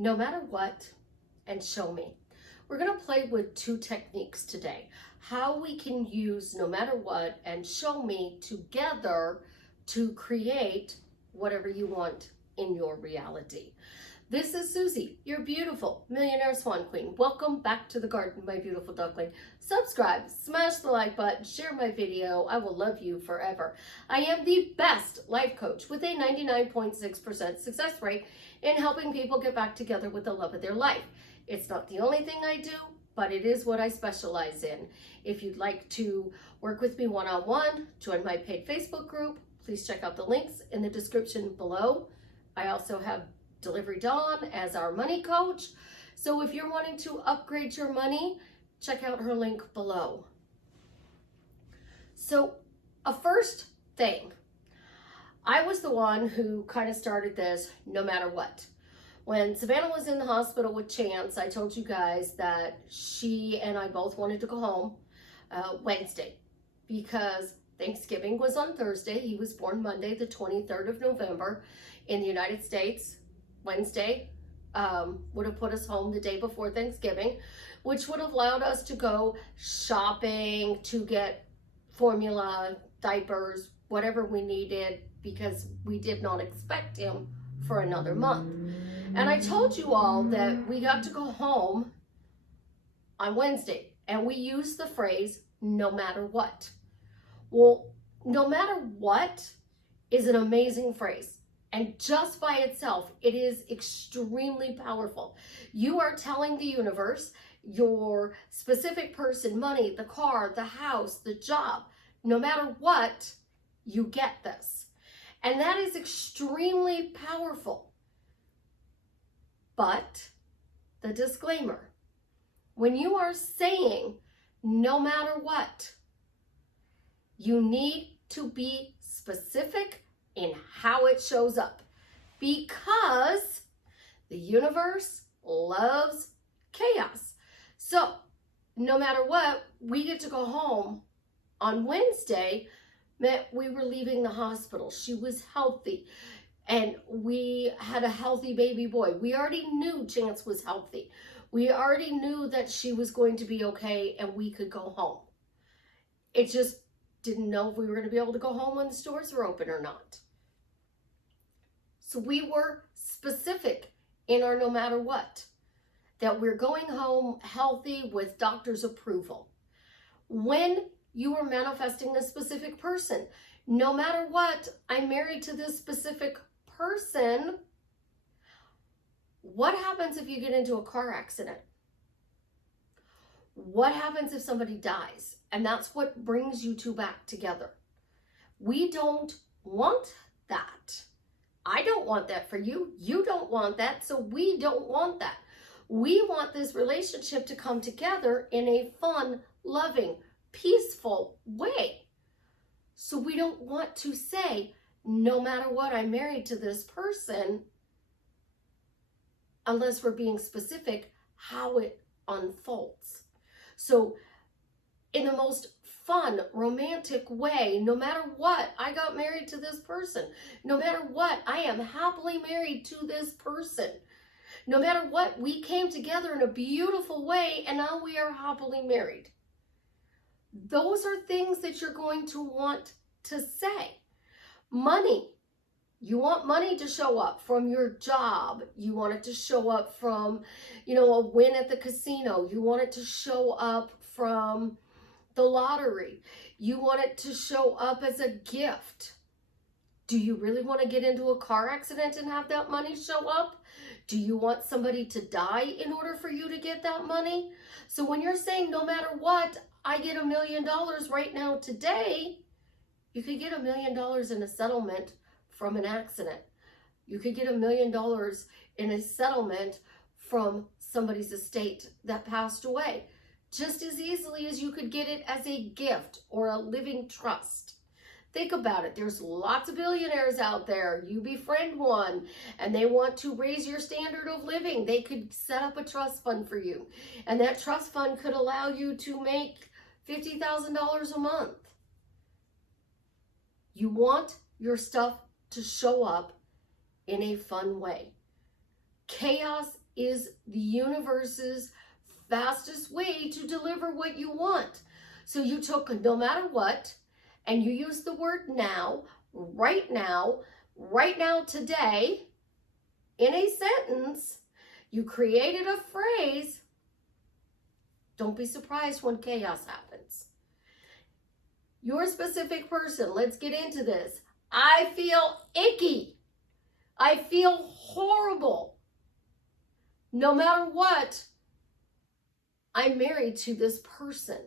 no matter what, and show me. We're going to play with two techniques today. How we can use no matter what and show me together to create whatever you want in your reality. This is Susie, your beautiful millionaire swan queen. Welcome back to the garden, my beautiful duckling. Subscribe, smash the like button, share my video. I will love you forever. I am the best life coach with a 99.6% success rate in helping people get back together with the love of their life. It's not the only thing I do, but it is what I specialize in. If you'd like to work with me one-on-one, join my paid Facebook group, please check out the links in the description below. I also have Delivery Dawn as our money coach. So if you're wanting to upgrade your money, check out her link below. So a first thing, I was the one who kind of started this no matter what. When Savannah was in the hospital with Chance, I told you guys that she and I both wanted to go home Wednesday because Thanksgiving was on Thursday. He was born Monday, the 23rd of November in the United States. Wednesday would have put us home the day before Thanksgiving, which would have allowed us to go shopping, to get formula, diapers, whatever we needed, because we did not expect him for another month. And I told you all that we got to go home on Wednesday, and we used the phrase, no matter what. Well, no matter what is an amazing phrase. And just by itself, it is extremely powerful. You are telling the universe, your specific person, money, the car, the house, the job, no matter what, you get this. And that is extremely powerful. But the disclaimer, when you are saying no matter what, you need to be specific in how it shows up, because the universe loves chaos. So no matter what, we get to go home on Wednesday meant we were leaving the hospital. She was healthy and we had a healthy baby boy. We already knew Chance was healthy. We already knew that she was going to be okay and we could go home. It just didn't know if we were going to be able to go home when the stores were open or not. So we were specific in our no matter what, that we're going home healthy with doctor's approval. When you are manifesting a specific person, no matter what, I'm married to this specific person. What happens if you get into a car accident? What happens if somebody dies? And that's what brings you two back together. We don't want that. I don't want that for you. You don't want that, so we don't want that. We want this relationship to come together in a fun, loving, peaceful way. So we don't want to say, no matter what, I'm married to this person, unless we're being specific how it unfolds. So in the most fun, romantic way, no matter what, I got married to this person. No matter what, I am happily married to this person. No matter what, we came together in a beautiful way and now we are happily married. Those are things that you're going to want to say. Money. You want money to show up from your job. You want it to show up from, a win at the casino. You want it to show up from the lottery. You want it to show up as a gift. Do you really want to get into a car accident and have that money show up? Do you want somebody to die in order for you to get that money? So when you're saying no matter what, I get $1 million right now today, you could get $1 million in a settlement from an accident. You could get $1 million in a settlement from somebody's estate that passed away, just as easily as you could get it as a gift or a living trust. Think about it. There's lots of billionaires out there. You befriend one and they want to raise your standard of living. They could set up a trust fund for you. And that trust fund could allow you to make $50,000 a month. You want your stuff to show up in a fun way. Chaos is the universe's fastest way to deliver what you want. So you took no matter what, and you used the word now, right now, today, in a sentence. You created a phrase. Don't be surprised when chaos happens. Your specific person, let's get into this. I feel icky. I feel horrible. No matter what, I'm married to this person.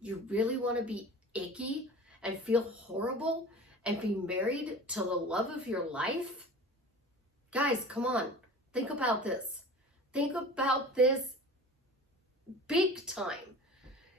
You really want to be icky and feel horrible and be married to the love of your life? Guys, come on. Think about this. Think about this big time.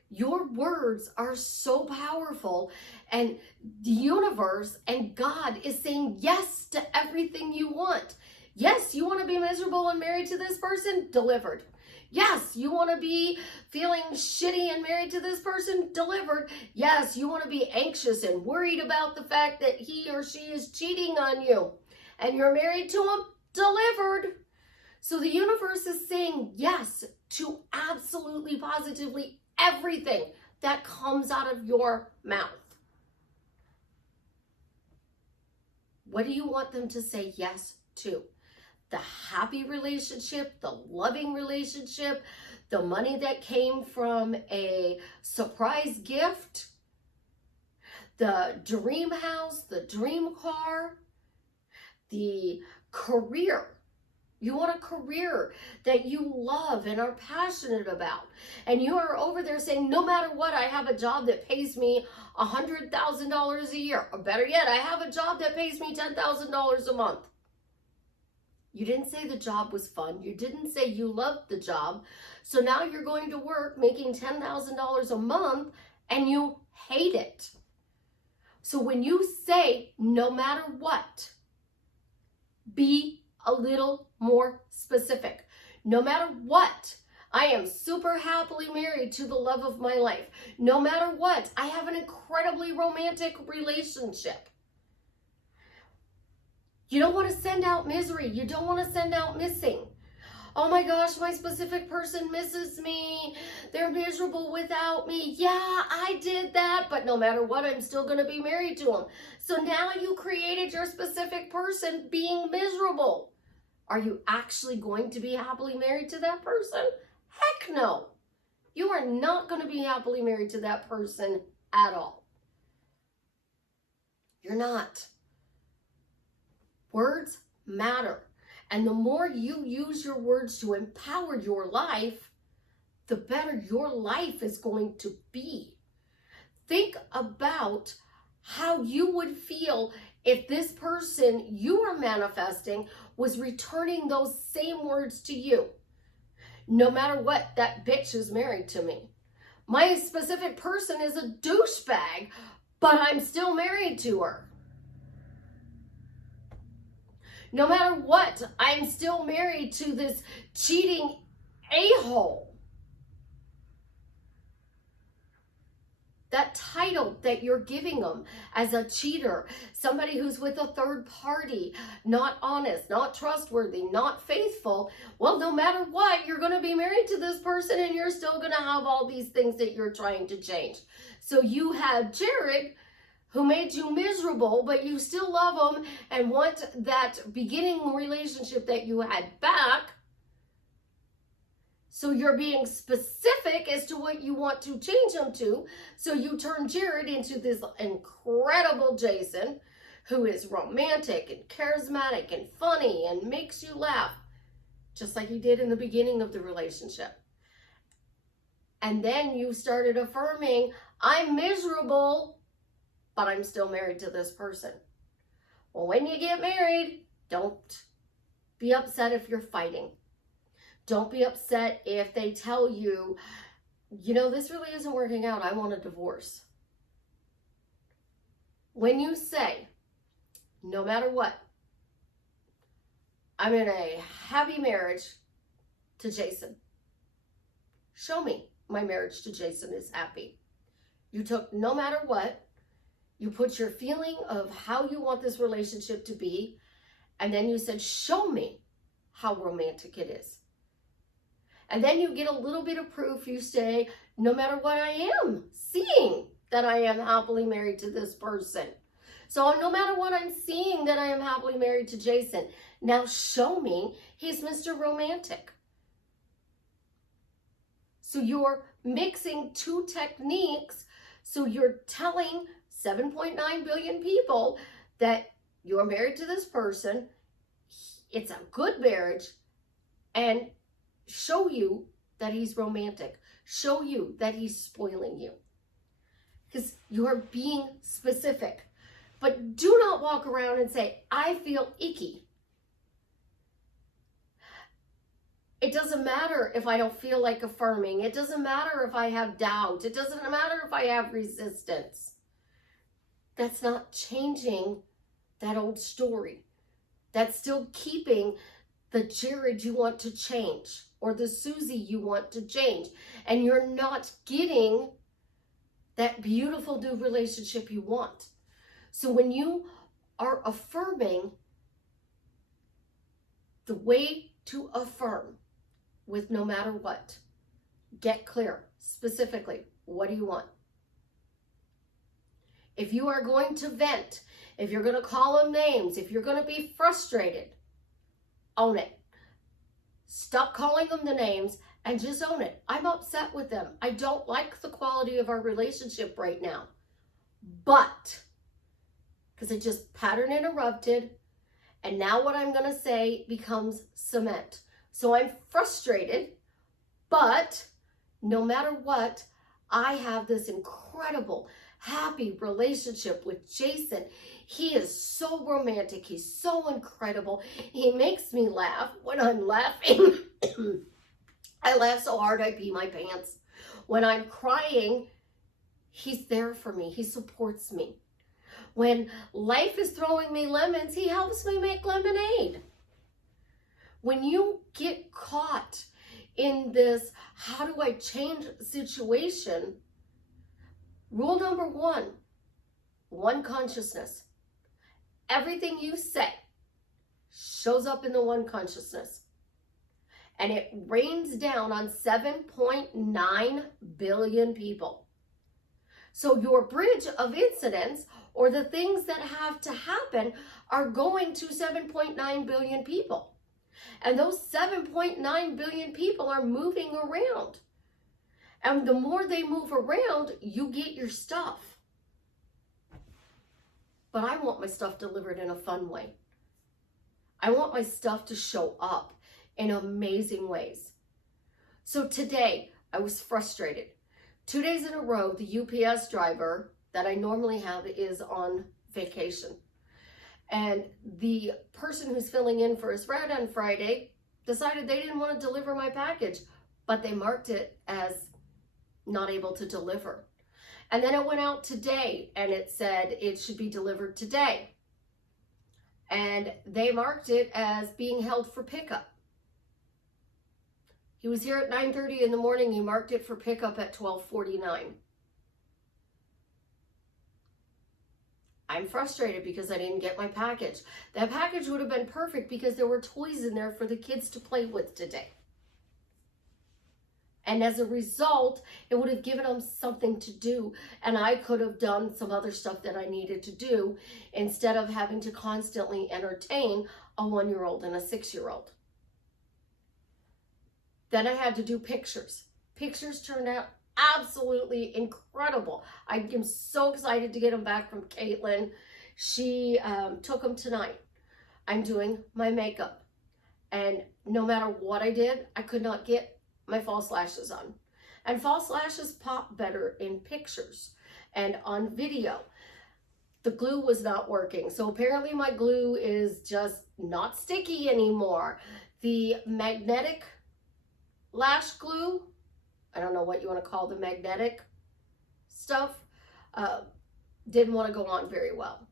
Your words are so powerful, and the universe and God is saying yes to everything you want. Yes, you want to be miserable and married to this person? Delivered. Yes, you want to be feeling shitty and married to this person? Delivered. Yes, you want to be anxious and worried about the fact that he or she is cheating on you and you're married to him? Delivered. So the universe is saying yes to absolutely, positively everything that comes out of your mouth. What do you want them to say yes to? The happy relationship, the loving relationship, the money that came from a surprise gift, the dream house, the dream car, the career. You want a career that you love and are passionate about. And you are over there saying, no matter what, I have a job that pays me $100,000 a year. Or better yet, I have a job that pays me $10,000 a month. You didn't say the job was fun. You didn't say you loved the job. So now you're going to work making $10,000 a month and you hate it. So when you say, no matter what, be a little more specific. No matter what, I am super happily married to the love of my life. No matter what, I have an incredibly romantic relationship. You don't want to send out misery. You don't want to send out missing. Oh my gosh, my specific person misses me. They're miserable without me. Yeah, I did that, but no matter what, I'm still going to be married to them. So now you created your specific person being miserable. Are you actually going to be happily married to that person? Heck no. You are not going to be happily married to that person at all. You're not. Words matter. And the more you use your words to empower your life, the better your life is going to be. Think about how you would feel if this person you are manifesting was returning those same words to you. No matter what, that bitch is married to me. My specific person is a douchebag, but I'm still married to her. No matter what, I'm still married to this cheating a-hole. That title that you're giving them as a cheater, somebody who's with a third party, not honest, not trustworthy, not faithful. Well, no matter what, you're going to be married to this person and you're still going to have all these things that you're trying to change. So you had Jared, who made you miserable, but you still love him and want that beginning relationship that you had back. So you're being specific as to what you want to change him to. So you turn Jared into this incredible Jason, who is romantic and charismatic and funny and makes you laugh, just like he did in the beginning of the relationship. And then you started affirming, I'm miserable, but I'm still married to this person. Well, when you get married, don't be upset if you're fighting. Don't be upset if they tell you, you know, this really isn't working out. I want a divorce. When you say, no matter what, I'm in a happy marriage to Jason. Show me my marriage to Jason is happy. You took no matter what, you put your feeling of how you want this relationship to be, and then you said, show me how romantic it is. And then you get a little bit of proof. You say, no matter what, I am seeing that I am happily married to this person. So no matter what, I'm seeing that I am happily married to Jason. Now show me he's Mr. Romantic. So you're mixing two techniques. So you're telling 7.9 billion people that you're married to this person. It's a good marriage, and show you that he's romantic. Show you that he's spoiling you. Because you're being specific. But do not walk around and say, I feel icky. It doesn't matter if I don't feel like affirming. It doesn't matter if I have doubt. It doesn't matter if I have resistance. That's not changing that old story. That's still keeping the Jared you want to change, or the Susie you want to change. And you're not getting that beautiful new relationship you want. So when you are affirming, the way to affirm with no matter what, get clear, specifically, what do you want? If you are going to vent, if you're going to call them names, if you're going to be frustrated, own it. Stop calling them the names and just own it. I'm upset with them. I don't like the quality of our relationship right now. But, because it just pattern interrupted, and now what I'm going to say becomes cement. So I'm frustrated, but no matter what, I have this incredible, happy relationship with Jason. He is so romantic. He's so incredible. He makes me laugh when I'm laughing. I laugh so hard I pee my pants. When I'm crying, he's there for me. He supports me. When life is throwing me lemons, he helps me make lemonade. When you get caught in this, how do I change the situation? Rule number one consciousness. Everything you say shows up in the one consciousness. And it rains down on 7.9 billion people. So your bridge of incidents, or the things that have to happen, are going to 7.9 billion people. And those 7.9 billion people are moving around. And the more they move around, you get your stuff. But I want my stuff delivered in a fun way. I want my stuff to show up in amazing ways. So today, I was frustrated. 2 days in a row, the UPS driver that I normally have is on vacation. And the person who's filling in for his route on Friday decided they didn't want to deliver my package, but they marked it as not able to deliver. And then it went out today and it said it should be delivered today. And they marked it as being held for pickup. He was here at 9:30 in the morning. He marked it for pickup at 12:49. I'm frustrated because I didn't get my package. That package would have been perfect because there were toys in there for the kids to play with today. And as a result, it would have given them something to do. And I could have done some other stuff that I needed to do instead of having to constantly entertain a 1-year-old and a 6-year-old. Then I had to do pictures. Pictures turned out absolutely incredible. I am so excited to get them back from Caitlin. She took them tonight. I'm doing my makeup. And no matter what I did, I could not get my false lashes on. And false lashes pop better in pictures and on video. The glue was not working. So apparently my glue is just not sticky anymore. The magnetic lash glue, I don't know what you want to call the magnetic stuff, didn't want to go on very well.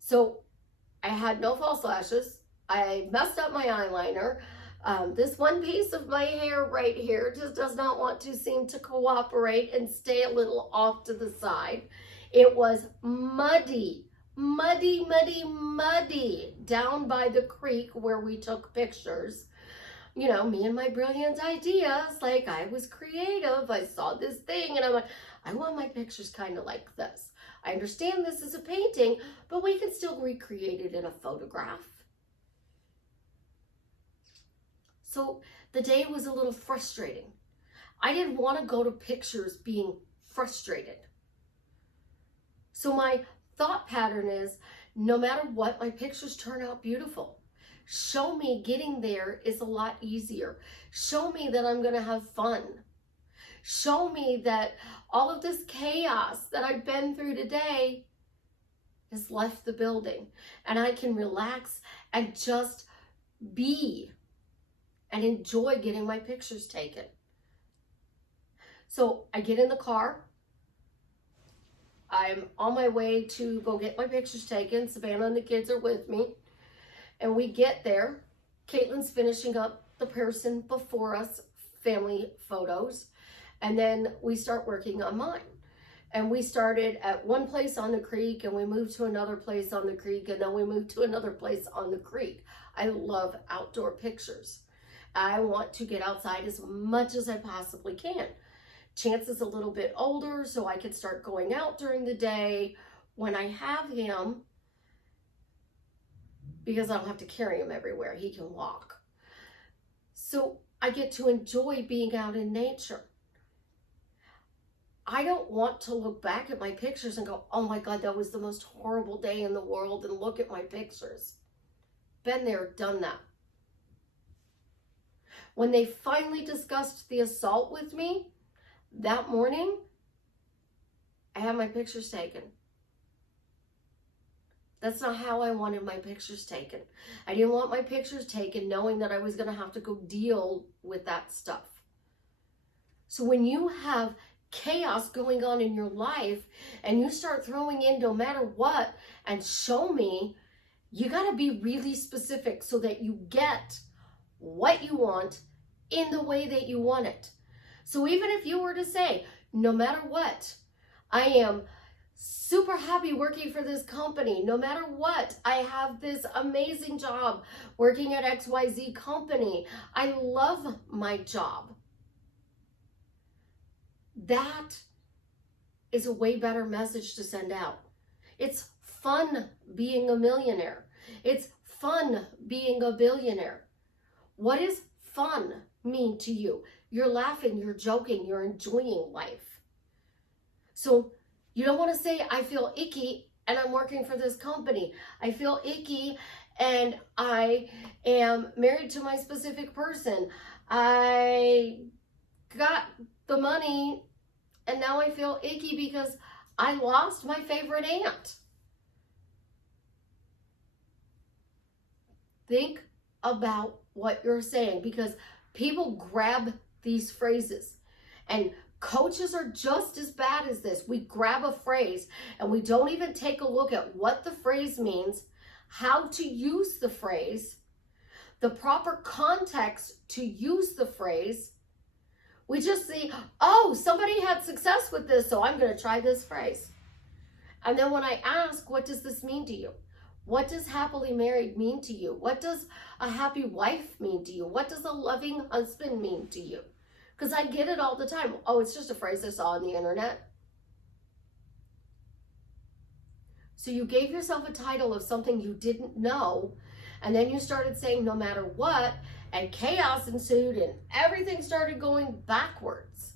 So I had no false lashes. I messed up my eyeliner. This one piece of my hair right here just does not want to seem to cooperate and stay a little off to the side. It was muddy muddy, muddy, muddy down by the creek where we took pictures. You know, me and my brilliant ideas, like I was creative. I saw this thing and I'm like, I want my pictures kind of like this. I understand this is a painting, but we can still recreate it in a photograph. So the day was a little frustrating. I didn't want to go to pictures being frustrated. So my thought pattern is, no matter what, my pictures turn out beautiful. Show me getting there is a lot easier. Show me that I'm going to have fun. Show me that all of this chaos that I've been through today has left the building and I can relax and just be and enjoy getting my pictures taken. So I get in the car. I'm on my way to go get my pictures taken. Savannah and the kids are with me. And we get there. Caitlin's finishing up the person before us family photos. And then we start working on mine. And we started at one place on the creek and we moved to another place on the creek and then we moved to another place on the creek. I love outdoor pictures. I want to get outside as much as I possibly can. Chance is a little bit older, so I can start going out during the day when I have him because I don't have to carry him everywhere. He can walk. So I get to enjoy being out in nature. I don't want to look back at my pictures and go, oh my God, that was the most horrible day in the world, and look at my pictures. Been there, done that. When they finally discussed the assault with me that morning, I had my pictures taken. That's not how I wanted my pictures taken. I didn't want my pictures taken knowing that I was going to have to go deal with that stuff. So when you have chaos going on in your life and you start throwing in no matter what and show me, you got to be really specific so that you get what you want in the way that you want it. So even if you were to say, no matter what, I am super happy working for this company. No matter what, I have this amazing job working at XYZ company. I love my job. That is a way better message to send out. It's fun being a millionaire. It's fun being a billionaire. What does fun mean to you? You're laughing, you're joking, you're enjoying life. So you don't want to say, I feel icky and I'm working for this company. I feel icky and I am married to my specific person. I got the money and now I feel icky because I lost my favorite aunt. Think about what you're saying, because people grab these phrases, and coaches are just as bad as this. We grab a phrase and we don't even take a look at what the phrase means, how to use the phrase, the proper context to use the phrase. We just see, oh, somebody had success with this, so I'm going to try this phrase. And then when I ask, what does this mean to you? What does happily married mean to you? What does a happy wife mean to you? What does a loving husband mean to you? Because I get it all the time. Oh, it's just a phrase I saw on the internet. So you gave yourself a title of something you didn't know, and then you started saying no matter what, and chaos ensued and everything started going backwards.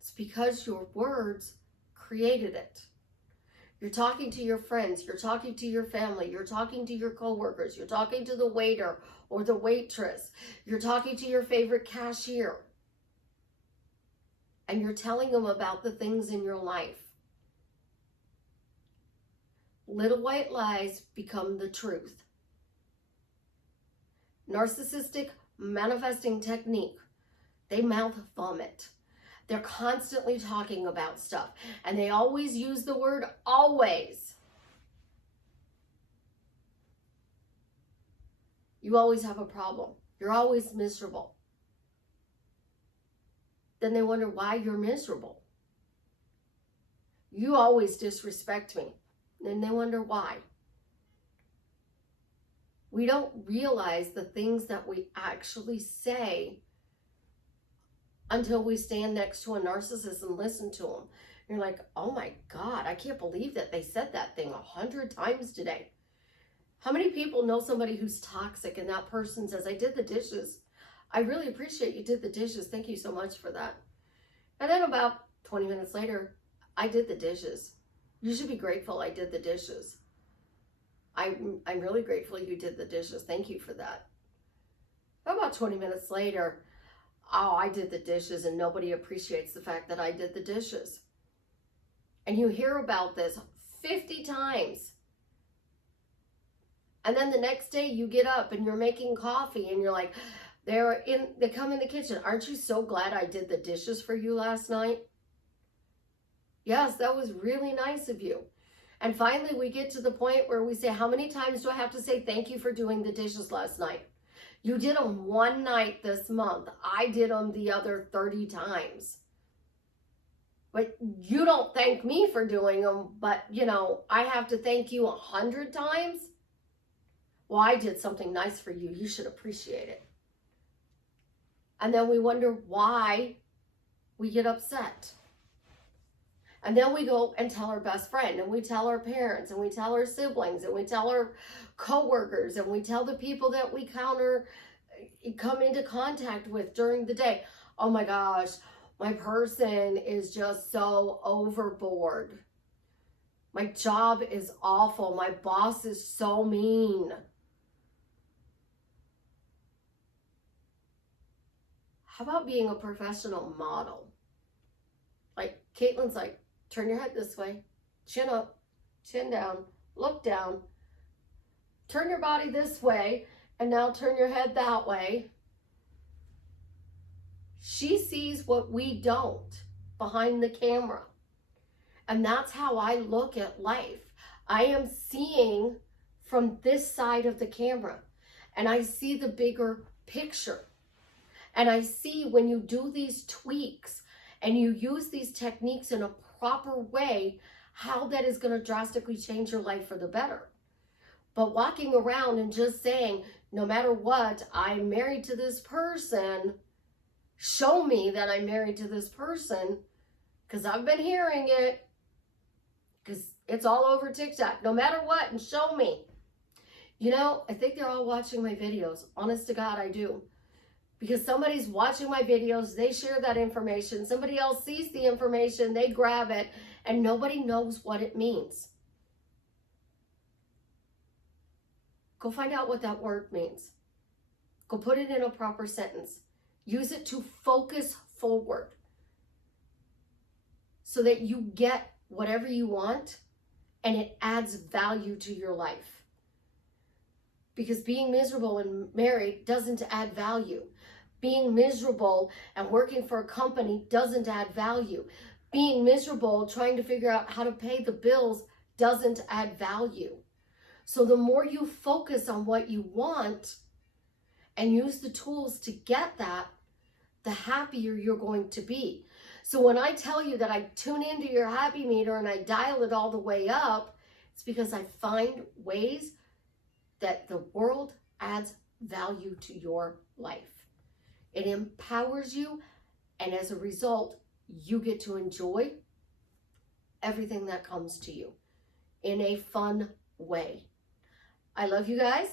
It's because your words created it. You're talking to your friends, you're talking to your family, you're talking to your coworkers, you're talking to the waiter or the waitress, you're talking to your favorite cashier, and you're telling them about the things in your life. Little white lies become the truth. Narcissistic manifesting technique, they mouth vomit. They're constantly talking about stuff, and they always use the word always. You always have a problem. You're always miserable. Then they wonder why you're miserable. You always disrespect me. And they wonder why. We don't realize the things that we actually say until we stand next to a narcissist and listen to them. You're like, oh my God, I can't believe that they said that thing 100 times today. How many people know somebody who's toxic and that person says, I did the dishes. I really appreciate you did the dishes. Thank you so much for that. And then about 20 minutes later, I did the dishes. You should be grateful I did the dishes. I'm really grateful you did the dishes. Thank you for that. About 20 minutes later, oh, I did the dishes and nobody appreciates the fact that I did the dishes. And you hear about this 50 times. And then the next day you get up and you're making coffee and you're like, they come in the kitchen. Aren't you so glad I did the dishes for you last night? Yes, that was really nice of you. And finally we get to the point where we say, how many times do I have to say thank you for doing the dishes last night? You did them one night this month. I did them the other 30 times. But you don't thank me for doing them, but I have to thank you 100 times? Well, I did something nice for you. You should appreciate it. And then we wonder why we get upset. And then we go and tell our best friend, and we tell our parents, and we tell our siblings, and we tell our coworkers, and we tell the people that we come into contact with during the day. Oh my gosh, my person is just so overboard. My job is awful. My boss is so mean. How about being a professional model? Like Caitlin's like, turn your head this way, chin up, chin down, look down, turn your body this way, and now turn your head that way. She sees what we don't behind the camera. And that's how I look at life. I am seeing from this side of the camera, and I see the bigger picture. And I see when you do these tweaks and you use these techniques in a proper way, how that is going to drastically change your life for the better. But walking around and just saying, no matter what, I'm married to this person, show me that I'm married to this person, because I've been hearing it, because it's all over TikTok, no matter what, and show me. I think they're all watching my videos. Honest to God, I do. Because somebody's watching my videos, they share that information, somebody else sees the information, they grab it, and nobody knows what it means. Go find out what that word means. Go put it in a proper sentence. Use it to focus forward so that you get whatever you want and it adds value to your life. Because being miserable and married doesn't add value. Being miserable and working for a company doesn't add value. Being miserable trying to figure out how to pay the bills doesn't add value. So the more you focus on what you want and use the tools to get that, the happier you're going to be. So when I tell you that I tune into your happy meter and I dial it all the way up, it's because I find ways that the world adds value to your life. It empowers you, and as a result, you get to enjoy everything that comes to you in a fun way. I love you guys.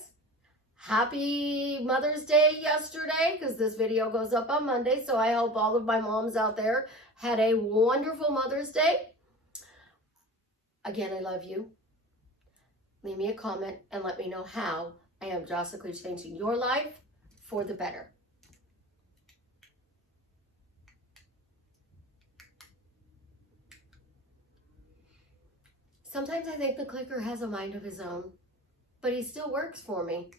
Happy Mother's Day yesterday, because this video goes up on Monday, so I hope all of my moms out there had a wonderful Mother's Day. Again, I love you. Leave me a comment and let me know how I am drastically changing your life for the better. Sometimes I think the clicker has a mind of his own, but he still works for me.